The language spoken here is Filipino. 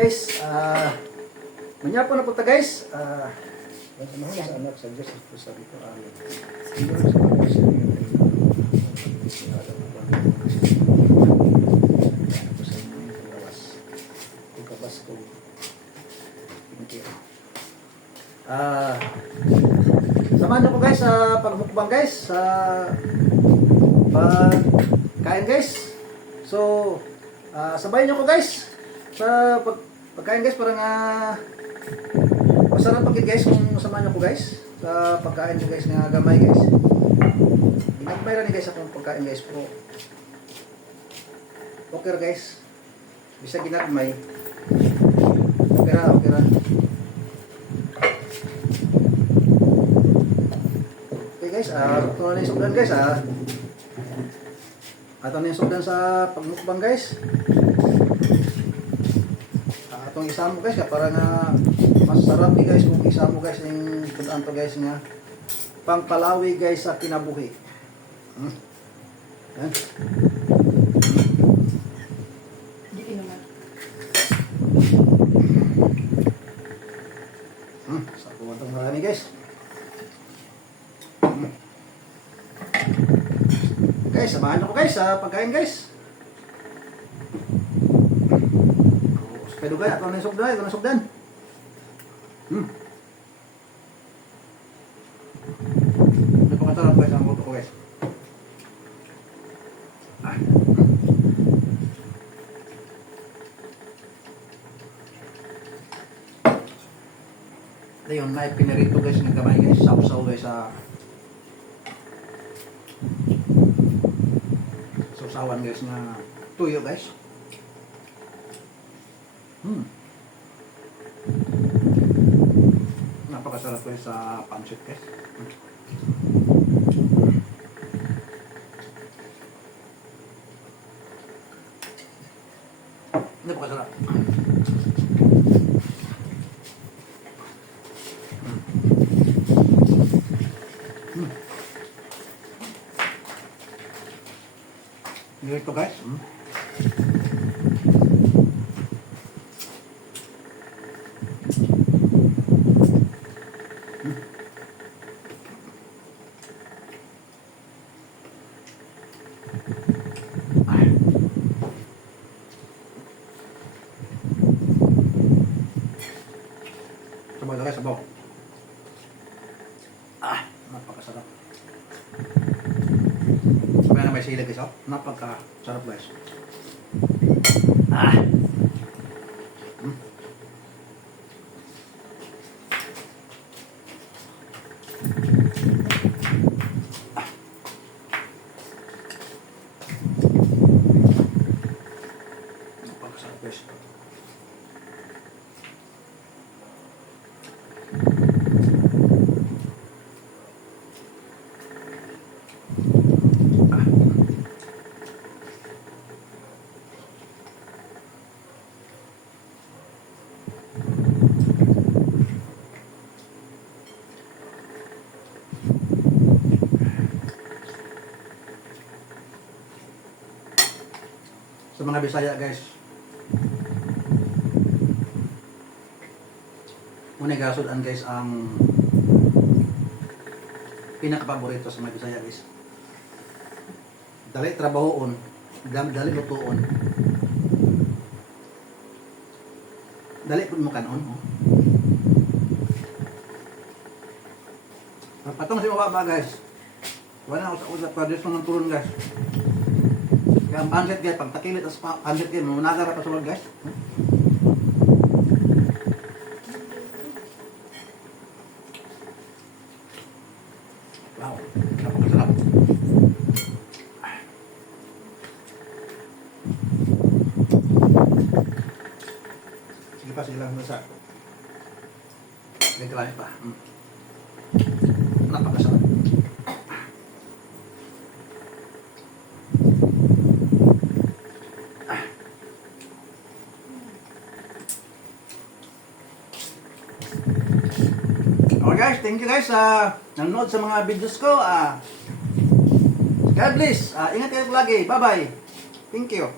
guys, manyapon na po ta guys. Mahal sa anak sa Diyos ito sa dito. Siguro sa mga Diyos samahan niyo po guys sa pagmukbang guys, sa pagkain guys. So, sabayan niyo ko guys sa pagkain guys para nga masarap pagkain guys kung samahan niyo ko guys sa pagkain ko guys nga gamay guys. Ginagmay ra ni guys akong pagkain guys pero okay ra guys. Bisa ginagmay. Okay ra, okay ra. Guys, ito na yung sugdan guys ito na yung sugdan sa pagmukbang guys. Itong isama guys para nga masarap ni guys kung isama guys yung sugdan to guys nga pangpalawi guys sa kinabuhi. Yan. Hindi naman. Sa kuwantong marami guys. Guys, samahan ako guys sa pagkain guys. Pero guys, ito na yung sugdan, ito na yung sugdan. May pangatarap guys ang moto ko guys. Ito yun, may pinarito guys ng kamay guys, sausaw guys sa sausawan guys na tuyo guys. Napakasarap guys sa pancit guys. Napakasarap. Dito guys. Sabaw na guys, sabaw. Napakasarap. Sabay na may sila guys, napakasarap guys. Napakasarap guys. Sa mga Bisaya guys, muna gasudan guys ang pinakapaborito sa mga Bisaya guys. Dali trabahoon, dali lutuon, dali pud mo kanon. Patong si mababa guys, wala ako sa usap pa ng turon guys. Kaya ang pancit guys, pag takilit as pancit guys, mamunagara pa sulod guys. Wow, napakasarap. Sige pa, sige lang sa nagkalain pa. Napakasarap. Okay guys, thank you guys sa nanonood sa mga videos ko. God bless. Ingat kayo lagi. Bye-bye. Thank you.